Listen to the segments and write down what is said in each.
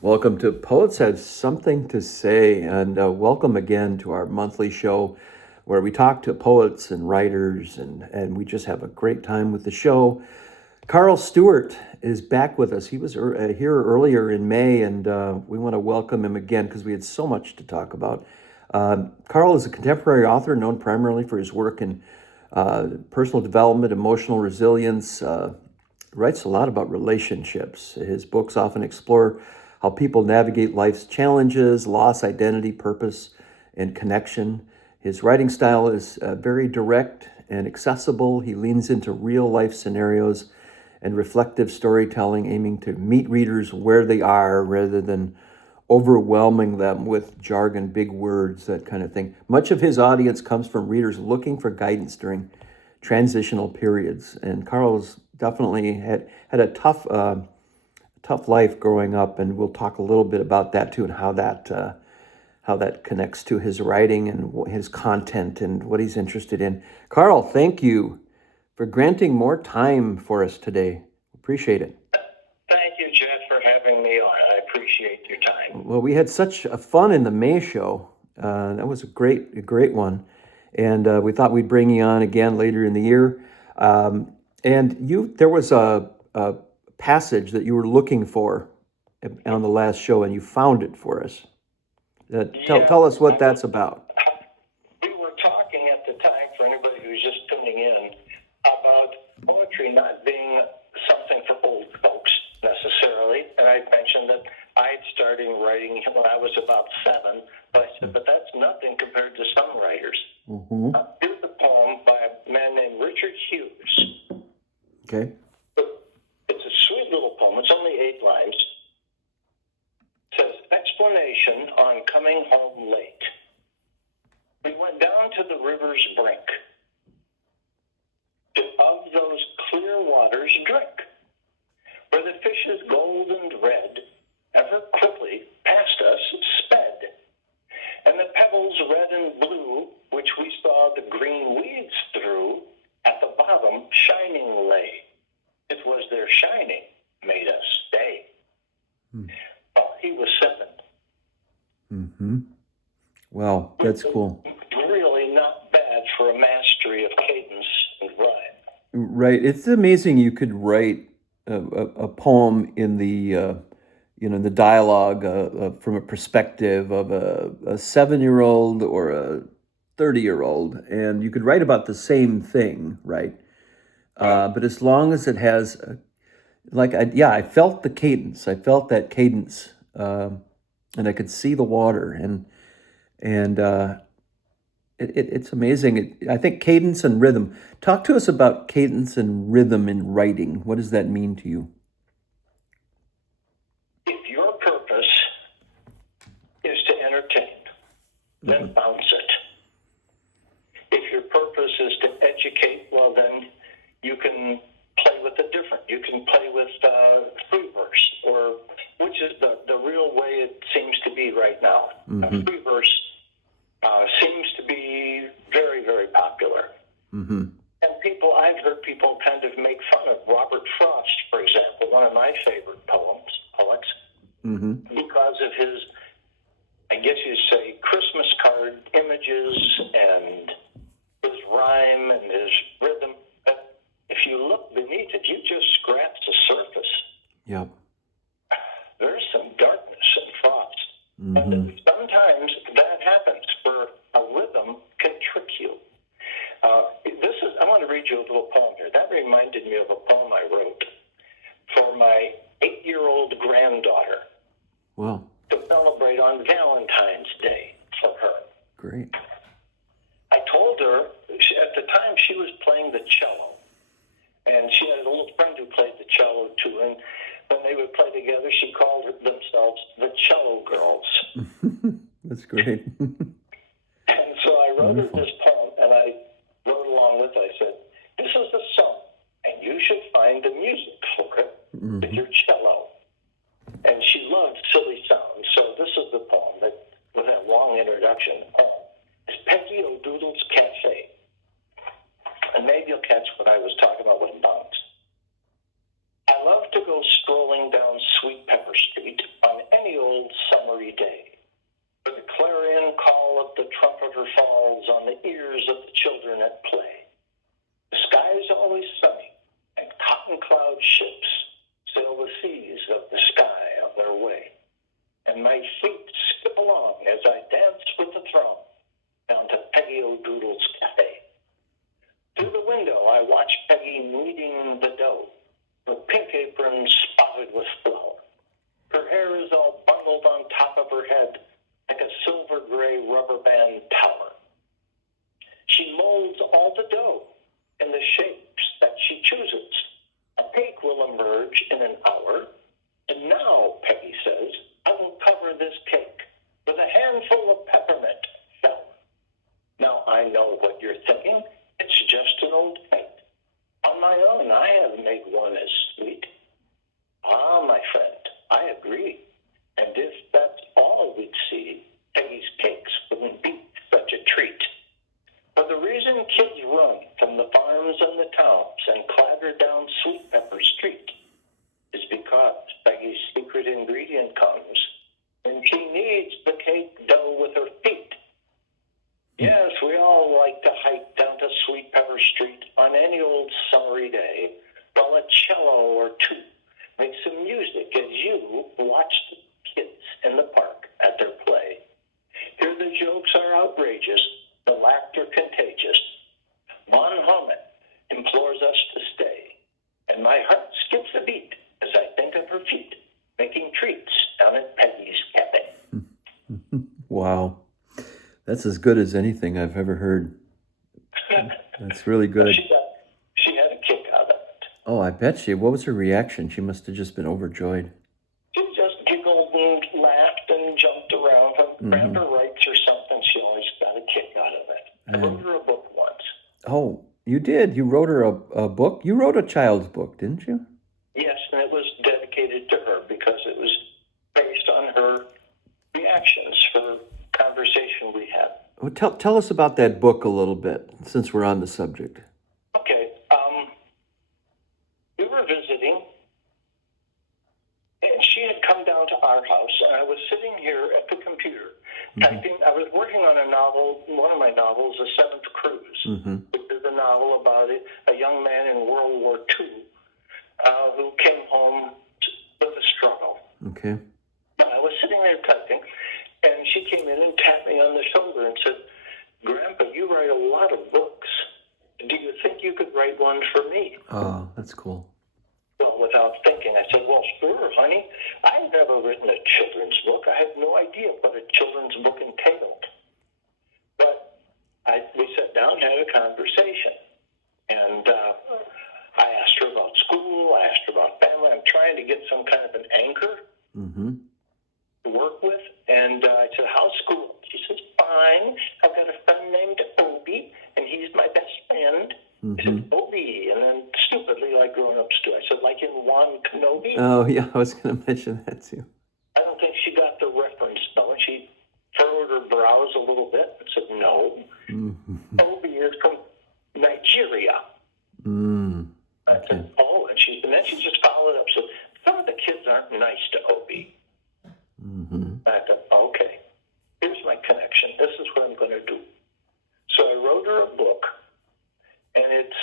Welcome to Poets Have Something to Say, and welcome again to our monthly show where we talk to poets and writers, and we just have a great time with the show. Karl Stewart is back with us. He was here earlier in May, and we want to welcome him again because we had so much to talk about. Karl is a contemporary author known primarily for his work in personal development, emotional resilience, writes a lot about relationships. His books often explore how people navigate life's challenges, loss, identity, purpose, and connection. His writing style is very direct and accessible. He leans into real life scenarios and reflective storytelling, aiming to meet readers where they are rather than overwhelming them with jargon, big words, that kind of thing. Much of his audience comes from readers looking for guidance during transitional periods. And Karl's definitely had a tough life growing up, and we'll talk a little bit about that too, and how that connects to his writing and his content and what he's interested in. Karl, thank you for granting more time for us today. Appreciate it. Thank you, Jeff, for having me on. I appreciate your time. Well, we had such a fun in the May show. That was a great one, and we thought we'd bring you on again later in the year. There was a passage that you were looking for on the last show, and you found it for us. Tell us what that's about. We were talking at the time, for anybody who's just tuning in, about poetry not being something for old folks necessarily. And I mentioned that I'd started writing when I was about 7, but I said, but that's nothing compared to some writers. Mm-hmm. Here's a poem by a man named Richard Hughes. Okay. It's a sweet little poem. It's only 8 lines. It says, explanation on coming home late. We went down to the river's brink, to of those clear waters drink, where the fishes gold and red ever quickly past us sped, and the pebbles red and blue, which we saw the green weeds through, at the bottom shining lay. It was their shining made us stay. He was 7. Mm-hmm. Well, that's cool. Really not bad for a mastery of cadence and rhyme. Right. It's amazing you could write a poem in the the dialogue from a perspective of a 7-year-old or a 30-year-old, and you could write about the same thing, right? But as long as it has, I felt the cadence. I felt that cadence, and I could see the water, and it's amazing. I think cadence and rhythm. Talk to us about cadence and rhythm in writing. What does that mean to you? If your purpose is to entertain, then bounce it. If your purpose is to educate, well, then you can play with it different. You can play with free verse, or which is the real way it seems to be right now. Mm-hmm. Free verse seems to be very, very popular. Mm-hmm. And I've heard people kind of make fun of Robert Frost, for example, one of my favorite poets, Mm-hmm. because of his, I guess you'd say, Christmas card images and his rhyme and his rhythm. But if you look beneath it, you just scratch the surface. Yep. There's some darkness in Frost. Mm-hmm. And sometimes that happens, where a rhythm can trick you. I want to read you a little poem here. That reminded me of a poem I wrote for my 8-year-old granddaughter. Well, to celebrate on Valentine's Day for her. Great. I told her, at the time she was playing the cello, and she had a little friend who played the cello too, and when they would play together, she called themselves the Cello Girls. That's great. And so I wrote her this poem, and I wrote along with it. I said, this is the song, and you should find the music for it with your cello. And she loved silly sounds, so this is the poem with that long introduction. It's Peggy O'Doodle's Cafe. And maybe you'll catch what I was talking about with bounce. I love to go strolling down Sweet Pepper Street on any at play. The sky is always sunny, and cotton cloud ships sail the seas of the sky on their way. And my feet skip along as I dance with the throng down to Peggy O'Doodle's cafe. Through the window, I watch Peggy kneading the dough, her pink apron spotted with flour. Her hair is all bundled on top of her head like a silver-gray rubber band tower. She molds all the dough in the shapes that she chooses. A cake will emerge in an hour, and now, Peggy says, I will cover this cake with a handful of peppermint flour. Now, I know what you're thinking. It's just an old fate. On my own, I have made one as sweet. Ah, my friend, I agree. And if that's all we'd see, Peggy's cakes wouldn't be such a treat. For the reason kids run from the farms and the towns and clatter down Sweet Pepper Street is because Peggy's secret ingredient comes when she kneads the cake dough with her feet. Yes, we all like to hike down to Sweet Pepper Street on any old summery day while a cello or two makes some music as you watch the kids in the park at their play. Here the jokes are outrageous, the laughter contagious. Von Homet implores us to stay, and my heart skips a beat as I think of her feet making treats down at Peggy's cafe. Wow. That's as good as anything I've ever heard. That's really good. She had a kick out of it. Oh, I bet she. What was her reaction? She must have just been overjoyed. She just giggled and laughed and jumped around. When grabbed her rights or something, she always got a kick out of it. I wrote her a book once. Oh, you did? You wrote her a book? You wrote a child's book, didn't you? Yes, and it was dedicated to her because it was based on her reactions for conversation we had. Well, tell us about that book a little bit, since we're on the subject. Okay. We were visiting, and she had come down to our house, and I was sitting here at the computer typing. I was working on a novel, one of my novels, The Seventh Cruise, which is a novel about a young man in World War II who came home with a struggle. Okay. I was sitting there typing, and she came in and tapped me on the shoulder and said, Grandpa, you write a lot of books. Do you think you could write one for me? Oh, that's cool. Well, without thinking, I said, well, sure, honey. I've never written a children's book. I had no idea what a children's book entailed. But we sat down and had a conversation. And I asked her about school. I asked her about family. I'm trying to get some kind of an anchor to work with. And I said, how's school? She says, fine. I've got a friend named Obie, and he's my best friend. I said, Obie. And then stupidly, like grown-ups do, I said, like in Juan Kenobi? Oh, yeah, I was going to mention that too. I don't think she got the reference, though. And she furrowed her brows a little bit and said, no. Obie is from Nigeria. I said, oh, and then she just followed up. So some of the kids aren't nice to Obie. I thought, okay, here's my connection. This is what I'm going to do. So I wrote her a book, and it's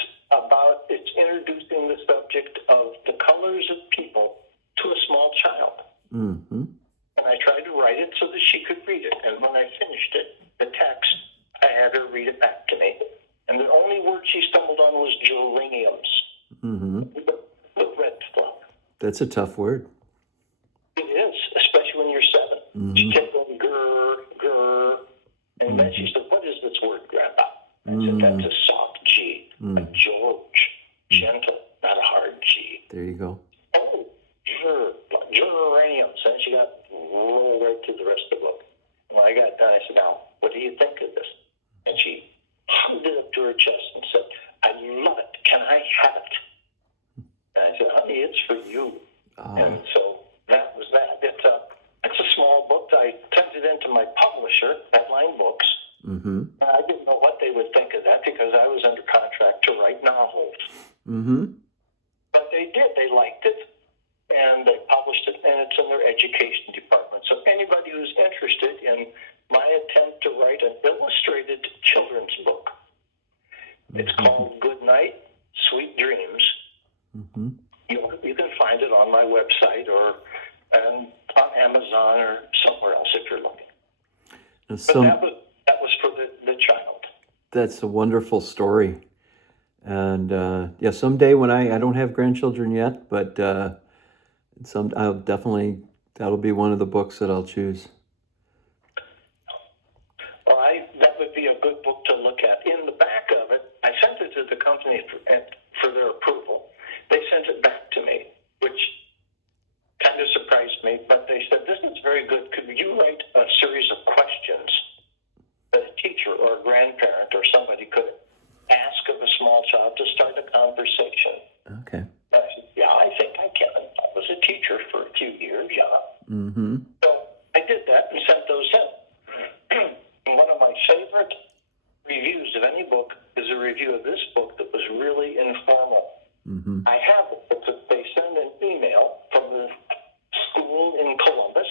introducing the subject of the colors of people to a small child. And I tried to write it so that she could read it. And when I finished it, the text, I had her read it back to me. And the only word she stumbled on was geraniums. The red flower. That's a tough word. It is, especially when you're 7. She kept going, grr, grr. And then she said, what is this word, Grandpa? I said, that's a soft G, a George, gentle, not a hard G. There you go. Oh, geraniums. And she got rolled right through the rest of the book. When I got done, I said, now, what do you think of this? And she hugged it up to her chest and said, I love it. Can I have it? And I said, honey, it's for you. And so that was that. It's a small book. I sent it into my publisher, Headline Books. And I didn't know what they would think of that because I was under contract to write novels. But they did. They liked it. And they published it, and it's in their education department. So anybody who's interested in my attempt to write an illustrated children's book, It's called Good Night, Sweet Dreams. Mm-hmm. You can find it on my website or on Amazon or somewhere else if you're looking. But that was for the child. That's a wonderful story. And someday when I don't have grandchildren yet, but that'll be one of the books that I'll choose. Well, that would be a good book to look at. In the back of it, I sent it to the company for their approval. They sent it back to me, which kind of surprised me, but they said, this is very good. Could you write a series of questions that a teacher or a grandparent or somebody could ask of a small child to start a conversation? Okay. I said, yeah, I think I can. I was a teacher for a few years, yeah. Mm-hmm. So I did that and sent those in. And one of my favorite reviews of any book is a review of this book that was really informal. Mm-hmm. I have it. They send an email from the school in Columbus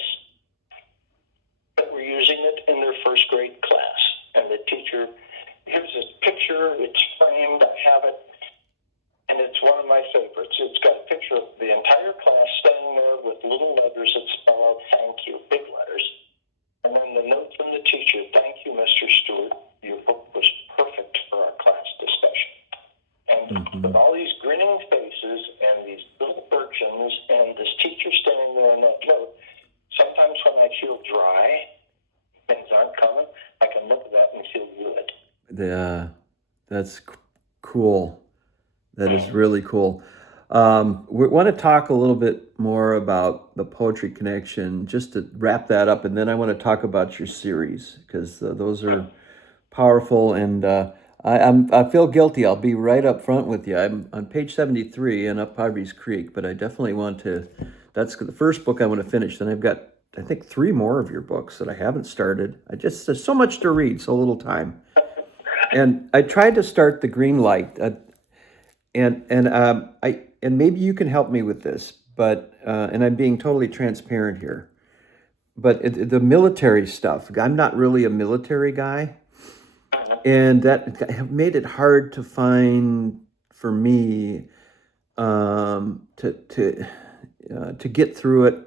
that were using it in their first grade class. And the teacher, here's this picture, it's framed, I have it, and it's one of my favorites. It's got a picture of the entire class standing there with little letters that spell out thank you, big letters. And then the note from the teacher, thank you, Mr. Stewart, your book was perfect for our class discussion. And with all these grinning faces and these little urchins and this teacher standing there on that note, sometimes when I feel dry, things aren't coming, I can look at that and feel good. That's cool. That is really cool. We want to talk a little bit more about the Poetry Connection, just to wrap that up, and then I want to talk about your series, because those are powerful, and I feel guilty. I'll be right up front with you. I'm on page 73 in Up Poverty's Creek, but I definitely want to, that's the first book I want to finish. Then I've got, I think, 3 more of your books that I haven't started. There's so much to read, so little time. And I tried to start The Green Light, and maybe you can help me with this, but and I'm being totally transparent here. But the military stuff, I'm not really a military guy, and that made it hard to find for me to get through it.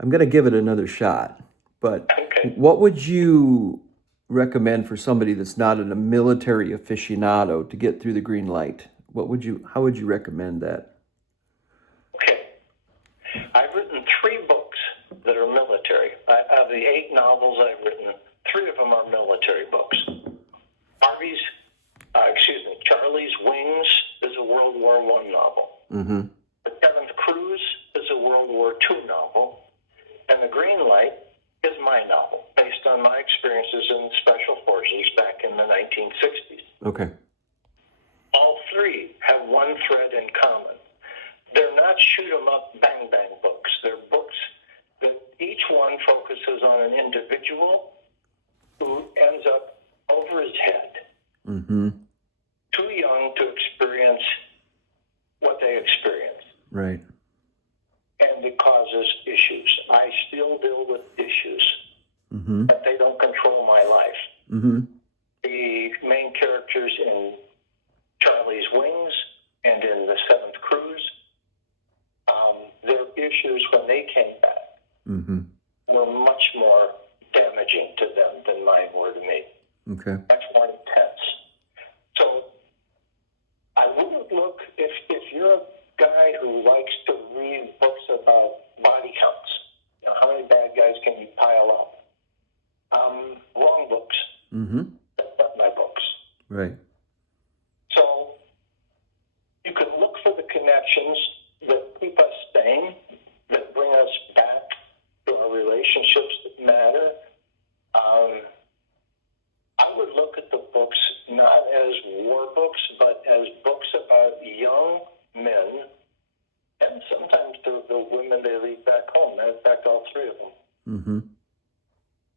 I'm going to give it another shot. But what would you recommend for somebody that's not a military aficionado to get through The Green Light? How would you recommend that? Okay. I've written 3 books that are military. Of the 8 novels I've written, 3 of them are military books. Charlie's Wings is a World War I novel. Mm-hmm. The 7th Cruise is a World War II novel. And The Green Light is my novel, based on my experiences in Special Forces back in the 1960s. Okay. All 3 have one thread in common. They're not shoot-'em-up, bang-bang books. They're books that each one focuses on an individual who ends up over his head, too young to experience what they experience. Right. And it causes issues. I still deal with issues, but they don't control my life. The main characters in Charlie's Wings and in the 7th Cruise, their issues when they came back were much more damaging to them than mine were to me. Okay. Much more intense. So I wouldn't look, if you're a guy who likes to read books about body counts, how many bad guys can you pile up? Wrong books. That's not my books. Right. So you can look for the connections that keep us sane, that bring us back to our relationships that matter. I would look at the books not as war books, but as books about young men, and sometimes the women they leave back home. Matter of fact, all 3 of them.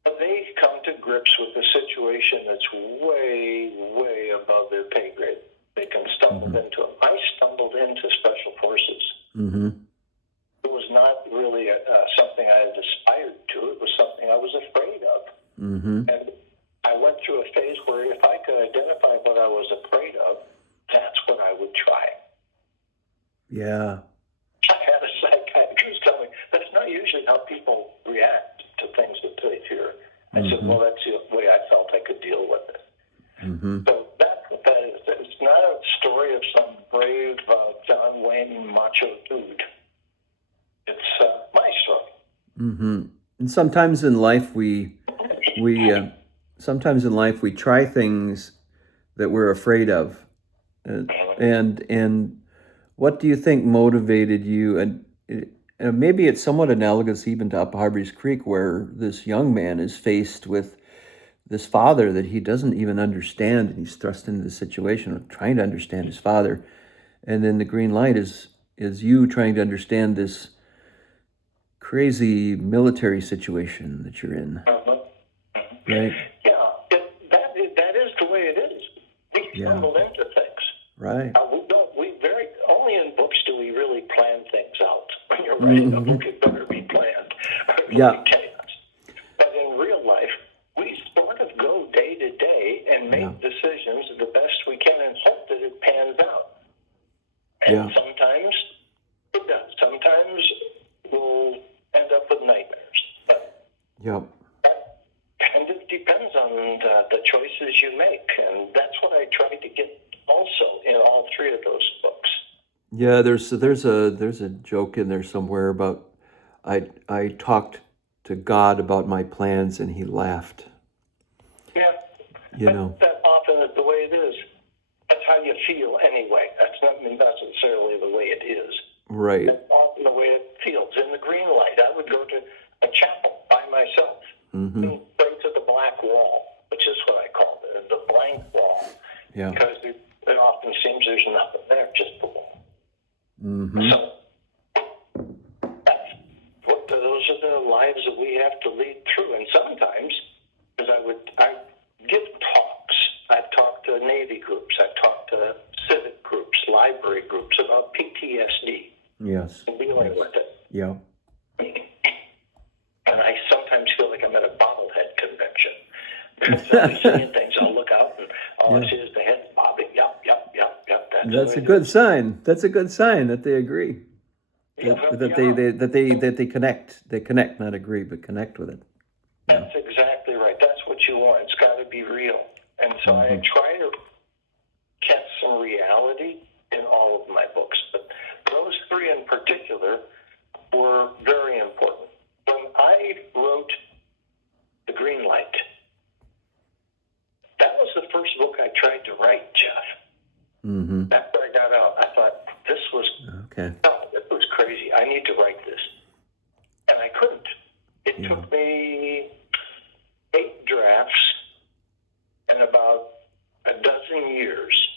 But they come to grips with a situation that's way, way above their pay grade. They can stumble into it. I stumbled into Special Forces. It was not really something I had aspired to. It was something I was afraid of. And I went through a phase where if I could identify what I was afraid of, usually how people react to things that they fear. I said, well, that's the way I felt I could deal with it. So that's what that is. It's not a story of some brave John Wayne macho dude. It's my story. And sometimes in life we try things that we're afraid of, and what do you think motivated you? And maybe it's somewhat analogous even to Up Harvey's Creek, where this young man is faced with this father that he doesn't even understand, and he's thrust into the situation of trying to understand his father. And then the green light is you trying to understand this crazy military situation that you're in, right? Yeah, that is the way it is. We stumble into things. Right. Only in books do we really plan things out. When you're writing a book, it better be planned. Yeah. Chaos. But in real life, we sort of go day to day and make decisions the best we can and hope that it pans out. And sometimes it does. Sometimes we'll end up with nightmares. But and it depends on the choices you make. And that's what I tried to get also in all three of those books. Yeah, there's a joke in there somewhere about I talked to God about my plans and he laughed. Yeah. That often is the way it is. That's how you feel anyway. That's not necessarily the way it is. Right. That's often the way it feels. In the green light, I would go to a chapel by myself and pray to the black wall, which is what I call it, the blank wall. Yeah. Because it often seems there's nothing there, just the wall. So those are the lives that we have to lead through. And sometimes, because I give talks. I've talked to Navy groups. I've talked to civic groups, library groups about PTSD. Yes. And dealing with it. Yeah. And I sometimes feel like I'm at a bobblehead convention. Because I'll be seeing things, I'll look out and all I see is the head bobbing. Yep. That's a good sign. That's a good sign that they agree. That they connect. They connect, not agree, but connect with it. That's exactly right. That's what you want. It's got to be real. And so I try to catch some reality in all of my books. But those three in particular were very important. When I wrote The Green Light, that was the first book I tried to write, Jeff. After I got out, I thought, this was crazy. I need to write this. And I couldn't. It took me 8 drafts and about a dozen years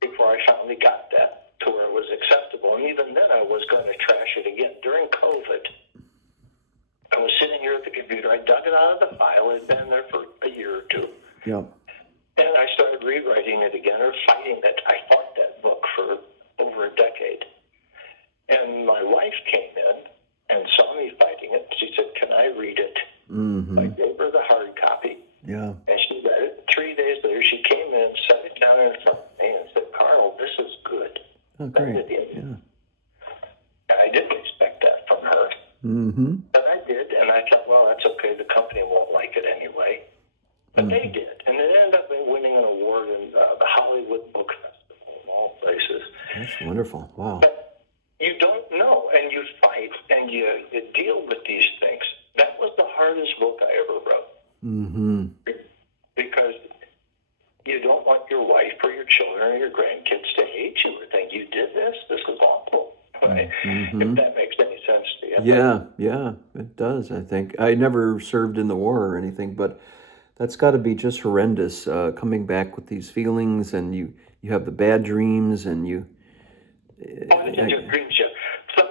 before I finally got that to where it was acceptable. And even then, I was going to trash it again. During COVID, I was sitting here at the computer. I dug it out of the file. It had been there for a year or two. Yep. And I started rewriting it again, or fighting it. I fought that book for over a decade. And my wife came in and saw me fighting it. She said, "Can I read it?" I gave her the hard copy. Yeah. And she read it. 3 days later, she came in and set it down in front of me and said, "Karl, this is good." Oh, great. And I didn't expect that from her. But I did, and I thought, well, that's okay. The company won't like it anyway. But they did, and it ended up winning an award in the Hollywood Book Festival, of all places. That's wonderful. Wow. But you don't know, and you fight, and you deal with these things. That was the hardest book I ever wrote. Because you don't want your wife or your children or your grandkids to hate you or think you did this. This is awful. Right? If that makes any sense to you. Yeah, it does, I think. I never served in the war or anything, but that's got to be just horrendous, coming back with these feelings, and you have the bad dreams, and you... I did your dream show. So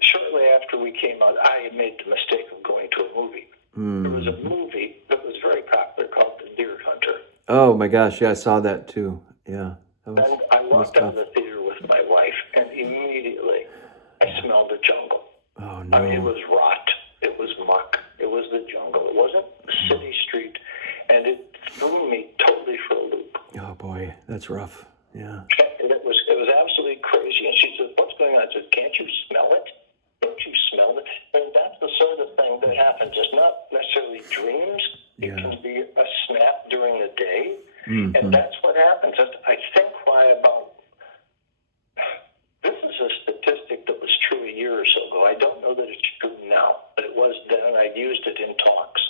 shortly after we came out, I made the mistake of going to a movie. There was a movie that was very popular called The Deer Hunter. Oh my gosh, yeah, I saw that too. Yeah. And I walked out of the theater with my wife, and immediately I smelled the jungle. Oh no. I mean, it was rot. It was muck. It was the jungle. It wasn't a city street. And it threw me totally for a loop. Oh boy, that's rough. Yeah. And it was absolutely crazy. And she said, "What's going on?" I said, "Can't you smell it? Don't you smell it?" And And that's what happens. I think why this is a statistic that was true a year or so ago. I don't know that it's true now, but it was then, and I used it in talks.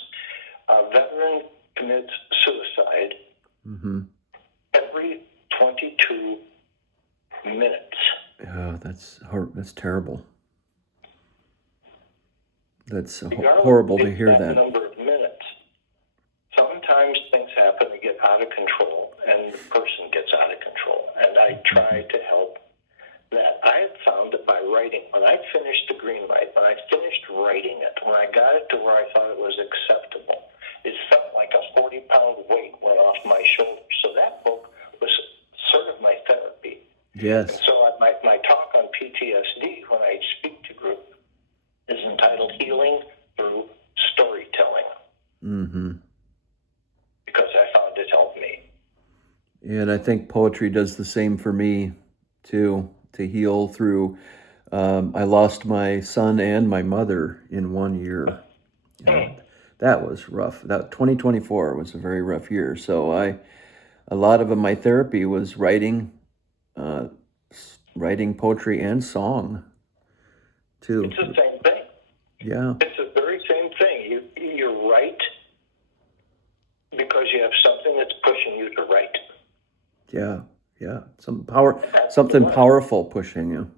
A veteran commits suicide every 22 minutes. Yeah, that's terrible. That's horrible to hear that. Number of minutes. Sometimes things happen to get out of control, and the person gets out of control. And I try to help that. I had found that by writing, when I finished the green light, when I finished writing it, when I got it to where I thought it was acceptable, it felt like a 40-pound weight went off my shoulders. So that book was sort of my therapy. Yes. And so my talk on PTSD, when I speak to group, is entitled Healing Through Storytelling. Because I found it helped me. And I think poetry does the same for me, too, to heal through. I lost my son and my mother in 1 year. That was rough. That 2024 was a very rough year. So a lot of my therapy was writing poetry and song, too. It's the same thing. Yeah. It's the very same thing. You write because you have something that's pushing you to write. Yeah. Something powerful pushing you.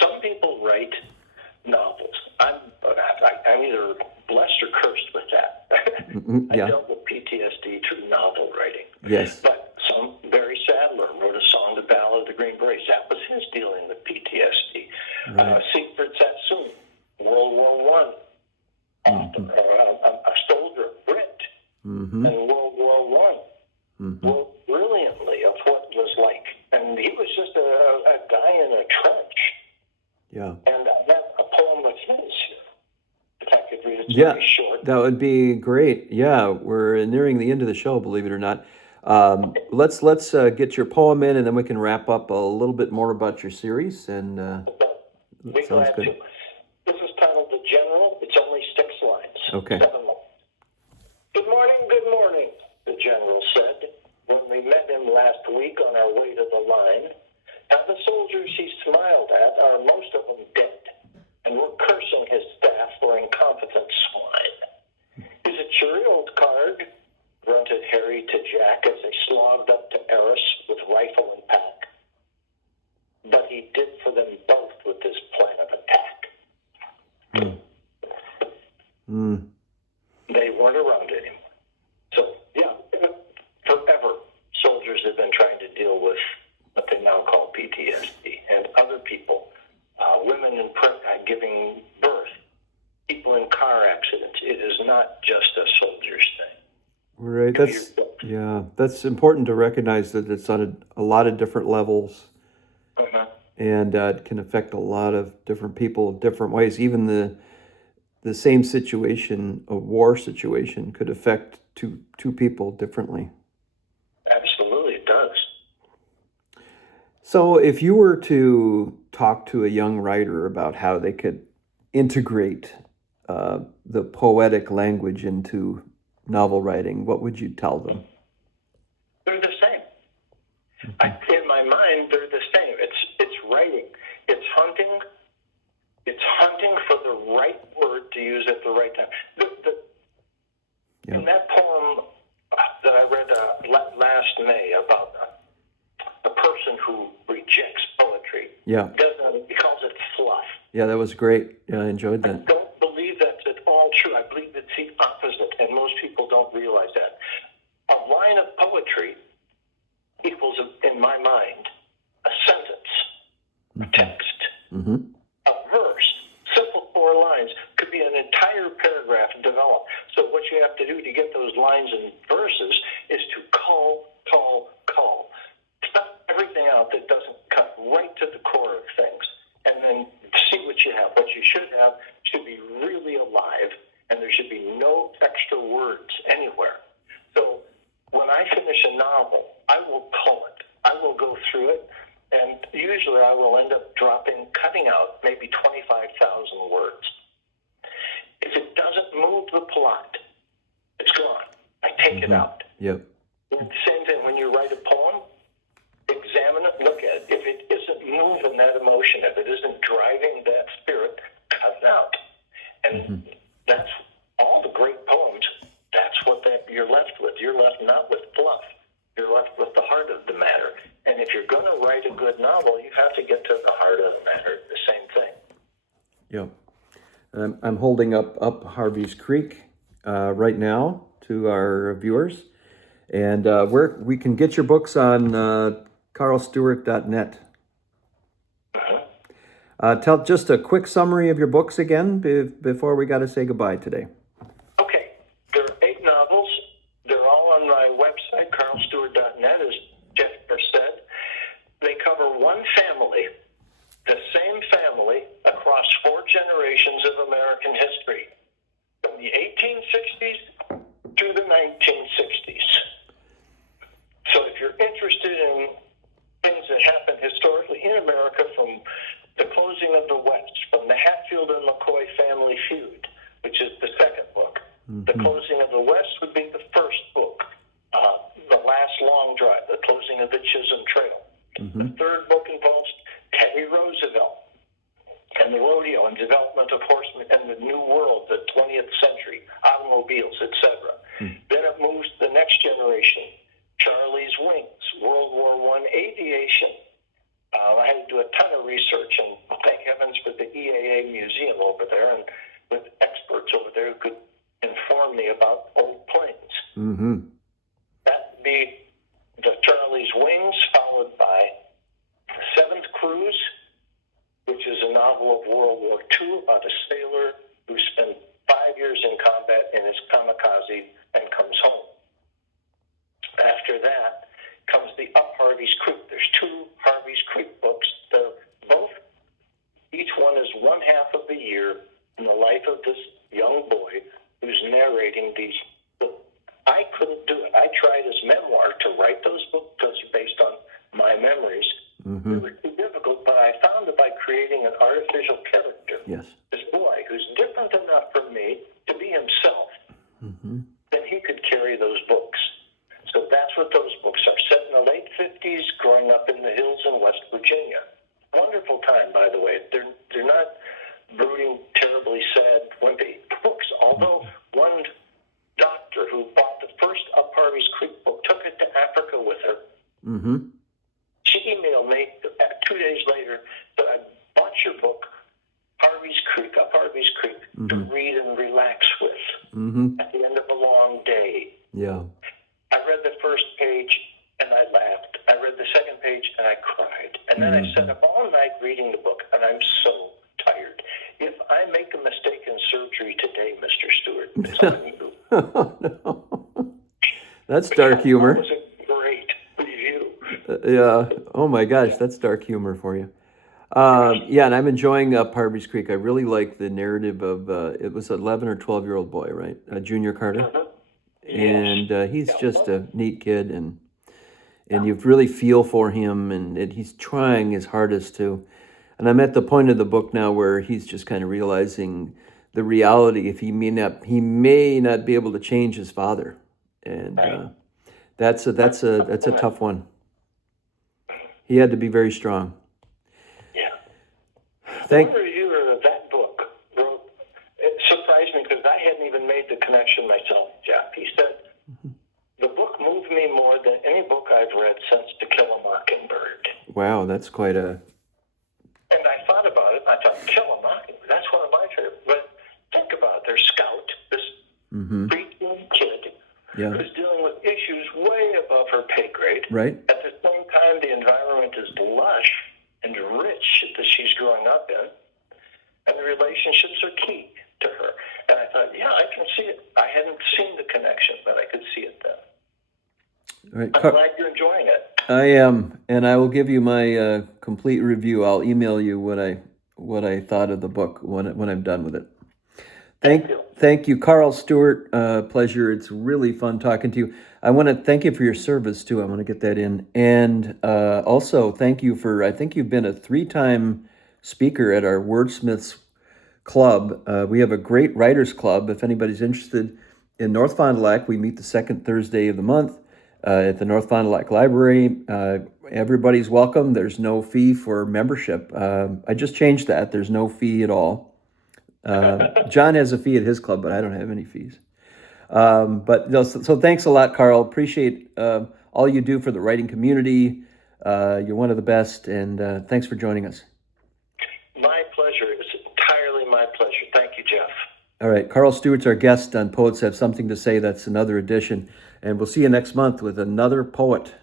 Some people write novels. I'm either blessed or cursed with that. I dealt with PTSD through novel writing. Yes. But Barry Sadler wrote a song, The Ballad of the Green Berets. That was his dealing with PTSD. Right. Siegfried Sassoon, World War I, a soldier, Brit, and World War I, wrote brilliantly of what it was like. And he was just a guy in a trench. Yeah. And I have a poem of his here. If I could read it, very short. That would be great. Yeah, we're nearing the end of the show, believe it or not. Let's get your poem in, and then we can wrap up a little bit more about your series. And Be sounds glad good. to. This is titled The General. It's only 6 lines. Okay. 7 more. Good morning, the general said, when we met him last week on our way to the line. And the soldiers he smiled at are most of them dead, and were cursing his staff for incompetent swine. He's a cheery old card, grunted Harry to Jack as they slogged up to Eris with rifle and pack. But he did for them both with his plan of attack. They weren't around anymore. So, yeah, forever, soldiers have been trying to deal with what they now call PTSD, and other people, women in giving birth, people in car accidents. It is not just a soldier's thing. Right. That's important to recognize that it's on a lot of different levels, and it can affect a lot of different people different ways. Even the same situation, a war situation, could affect two people differently. Absolutely, it does. So if you were to talk to a young writer about how they could integrate the poetic language into novel writing, what would you tell them? They're the same. In my mind, they're the same. It's writing. It's hunting. It's hunting for the right word to use at the right time. In that poem that I read last May about a person who rejects poetry, he calls it fluff. Yeah, that was great. Yeah, I enjoyed that. I don't believe that's at all true. I believe it's the opposite, and most people don't realize that. A line of poetry equals, in my mind, a sentence, a text, a verse. Simple 4 lines could be an entire paragraph developed. So what you have to do to get those lines and verses is to cull. Cut everything out that doesn't cut right to the core of things, and then see what you have. What you should have should be really alive, and there should be no extra words anywhere. So when I finish a novel, I will cull it. I will go through it, and usually I will end up cutting out maybe 25,000 words. If it doesn't move the plot, it's gone. I take it out. Yep. When same thing, when you write a poem, examine it, look at it. If it isn't moving that emotion, if it isn't driving that spirit, cut it out. And that's all the great poems. That's what you're left with. You're left not with fluff. You're left with the heart of the matter. And if you're going to write a good novel, you have to get to the heart of the matter. The same thing. Yeah. I'm holding up Harvey's Creek right now to our viewers. And where we can get your books on karlstewart.net. Tell just a quick summary of your books again before we got to say goodbye today. Okay. There are 8 novels. They're all on my website, karlstewart.net, as Jennifer said. They cover one family, the same family, across 4 generations of American history, from the 1860s to the 1960s. So if you're interested in things that happened historically in America, from the closing of the West, from the Hatfield and McCoy family feud, which is the second book. The closing of the West would be the first book. The Last Long Drive, the closing of the Chisholm Trail. The third book involves Teddy Roosevelt and the rodeo and development of horsemen and the New World, the 20th century, automobiles, etc. Then it moves to the next generation, Charlie's Wings, World War I aviation. I had to do a ton of research, and thank heavens for the EAA museum over there and with experts over there who could inform me about old planes. That would be the Charlie's Wings, followed by Seventh Cruise, which is a novel of World War II about a sailor who spent 5 years in combat and is kamikaze and comes home. After that comes the Up Harvey's Creek. There's 2 Harvey's Creek books. They're both, each one is one half of the year in the life of this young boy who's narrating these books. I couldn't do it. I tried as memoir to write those books because based on my memories. It was too difficult, but I found that by creating an artificial character, this boy who's different enough from me to be himself, then he could carry those books. So that's what those books are. Set in the late 50s, growing up in the hills in West Virginia. Wonderful time, by the way. They're not brooding, terribly sad, wimpy books. Although one doctor who bought the first Up Harvey's Creek book took it to Africa with her. She emailed me 2 days later that I bought your book, Harvey's Creek, Up Harvey's Creek, to read and relax with at the end of a long day. Yeah. I read the first page and I laughed. I read the second page and I cried. And then I sat up all night reading the book, and I'm so tired. If I make a mistake in surgery today, Mr. Stewart, it's on you. No. That's dark humor. That was a great review. Yeah. Oh my gosh, that's dark humor for you. Yeah, and I'm enjoying Harvey's Creek. I really like the narrative of, it was an 11 or 12-year-old boy, right? Junior Carter. And he's just a neat kid, and you really feel for him, and he's trying his hardest to. And I'm at the point of the book now where he's just kind of realizing the reality. If he may not be able to change his father, and that's a tough one. He had to be very strong. One reviewer of that book wrote, it surprised me because I hadn't even made the connection myself, Jeff. He said, the book moved me more than any book I've read since To Kill a Mockingbird. Wow, that's quite a... And I thought about it. I thought, Kill a Mockingbird, that's one of my favorite. But think about it. There's Scout, this preteen kid who's dealing with issues way above her pay grade. Right. At the same time, the environment is lush and rich that she's growing up in, and the relationships are key to her. And I thought, yeah, I can see it. I hadn't seen the connection, but I could see it then. All right. I'm glad you're enjoying it. I am, and I will give you my complete review. I'll email you what I thought of the book when I'm done with it. Thank you, Karl Stewart. Pleasure. It's really fun talking to you. I want to thank you for your service too. I want to get that in, and also thank you for. I think you've been a 3-time speaker at our Wordsmiths Club. We have a great writers club. If anybody's interested in North Fond du Lac, we meet the second Thursday of the month. at the North Fond du Lac Library. Everybody's welcome. There's no fee for membership. I just changed that. There's no fee at all. John has a fee at his club, but I don't have any fees. But no, so thanks a lot, Karl. Appreciate all you do for the writing community. You're one of the best, and thanks for joining us. My pleasure. It's entirely my pleasure. Thank you, Jeff. All right, Karl Stewart's our guest on Poets Have Something to Say. That's another edition, and we'll see you next month with another poet.